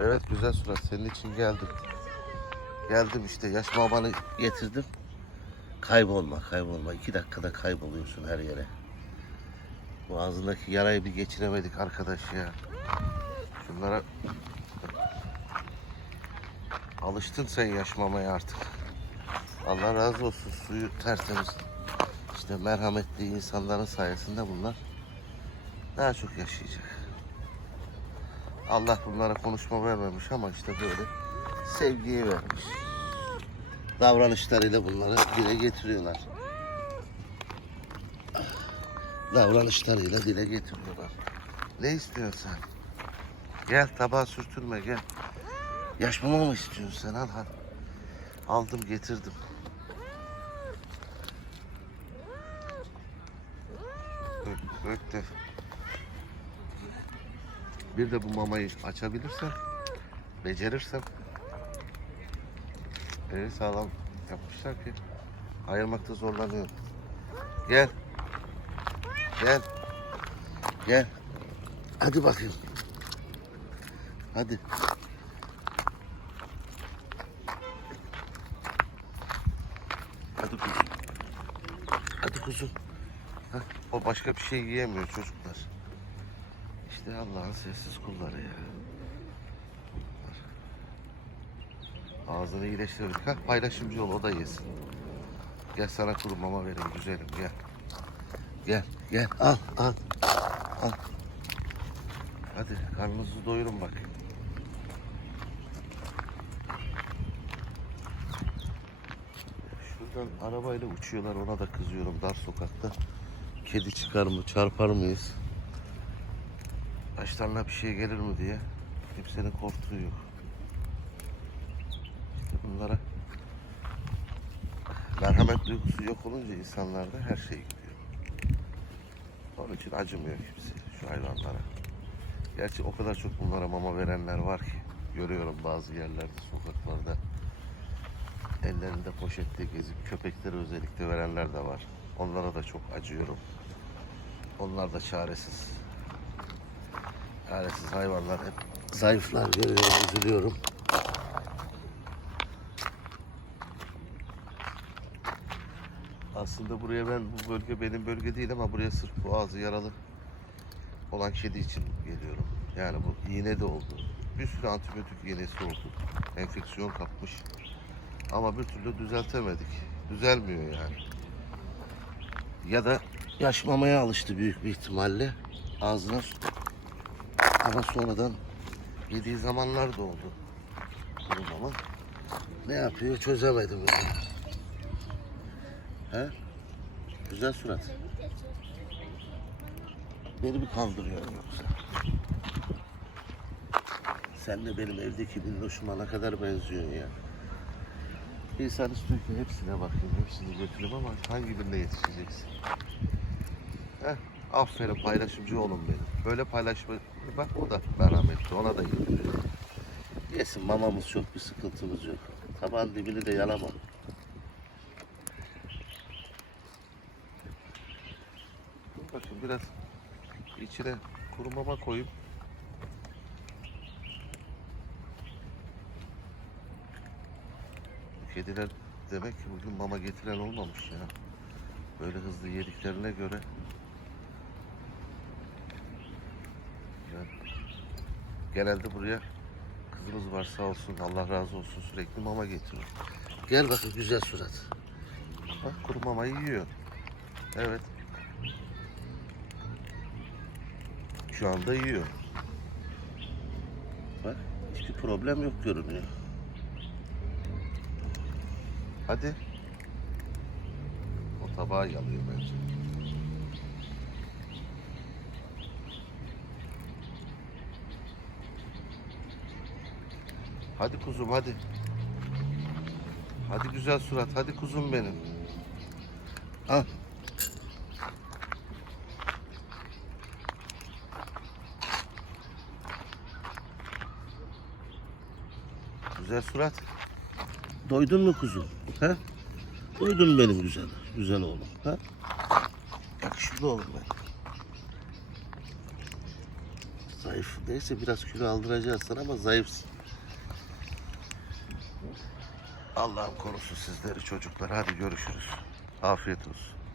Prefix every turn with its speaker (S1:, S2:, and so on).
S1: Evet güzel surat senin için geldim. Geldim işte yaş mamanı getirdim. Kaybolma kaybolma. iki dakikada kayboluyorsun her yere. Bu ağzındaki yarayı bir geçiremedik arkadaş ya. Şunlara alıştın sen yaş mamaya artık. Allah razı olsun suyu tertemiz. İşte merhametli insanların sayesinde bunlar daha çok yaşayacak. Allah bunlara konuşma vermemiş ama işte böyle sevgiyi vermiş. Davranışlarıyla bunları dile getiriyorlar. Davranışlarıyla dile getiriyorlar. Ne istiyorsun sen? Gel tabağa sürtünme gel. Yaş mı istiyorsun sen al al. Aldım getirdim. Ök, ök de. Bir de bu mamayı açabilirsem, becerirsem öyle sağlam yapmışlar ki ayırmakta zorlanıyorum. Gel. Gel. Gel. Hadi bakayım. Hadi. Hadi kuzum. Hadi kuzum. Hah, o başka bir şey yiyemiyor çocuklar. İşte Allah'ın sessiz kulları ya. Ağzını iyileştirdik. Ha paylaşımcı ol o da yesin. Gel sana kuru mama vereyim güzelim gel. Gel gel al al al. Hadi karnınızı doyurun bakayım. Şuradan arabayla uçuyorlar ona da kızıyorum dar sokakta. Kedi çıkar mı çarpar mıyız? Başlarına bir şey gelir mi diye kimsenin korktuğu yok. İşte bunlara merhamet duygusu yok olunca insanlarda her şey gidiyor. Onun için acımıyor kimse şu hayvanlara. Gerçi o kadar çok bunlara mama verenler var ki görüyorum bazı yerlerde sokaklarda ellerinde poşette gezip köpekleri özellikle verenler de var. Onlara da çok acıyorum. Onlar da çaresiz. Çaresiz hayvanlar hep zayıflar görüyorum, üzülüyorum. Aslında buraya ben, bu bölge benim bölge değil ama buraya sırf boğazı yaralı olan kedi için geliyorum. Yani bu iğne de oldu. Bir sürü antibiyotik iğnesi oldu. Enfeksiyon kapmış. Ama bir türlü düzeltemedik. Düzelmiyor yani. Ya da yaş mamaya alıştı büyük bir ihtimalle. Ağzına su. Ama sonradan yediği zamanlar da oldu. Kuru mama. Ne yapıyor çözemedim yani. He? Güzel surat. Beni mi kandırıyorsun yoksa? Sen de benim evdeki minnoşuma ne kadar benziyorsun ya. İnsan istiyor ki hepsine bakayım, hepsini götüreyim ama hangi birine yetişeceksin? Heh, aferin paylaşımcı oğlum benim. Böyle paylaşma, bak o da merhametli, ona da yediriyor. Yesin mamamız çok bir sıkıntımız yok. Tabağın dibini de yalama. Bakayım biraz içine kuru mama. Bu Kediler demek ki bugün mama getiren olmamış ya. Böyle hızlı yediklerine göre. Yani genelde buraya kızımız var sağ olsun Allah razı olsun sürekli mama getiriyor. Gel bakın güzel surat. Bak kuru mamayı yiyor. Evet. Şu anda yiyor. Bak hiçbir problem yok görünüyor. Hadi. O tabağı yalıyor bence. Hadi kuzum hadi. Hadi güzel surat. Hadi kuzum benim. Al. Güzel surat. Doydun mu kuzum? Ha? Doydun benim güzel, güzel oğlum. Ha? Yakışıklı oğlum ben. Zayıf. Neyse biraz kilo aldıracağız sana ama zayıfsın. Allah'ım korusun sizleri çocuklar. Hadi görüşürüz. Afiyet olsun.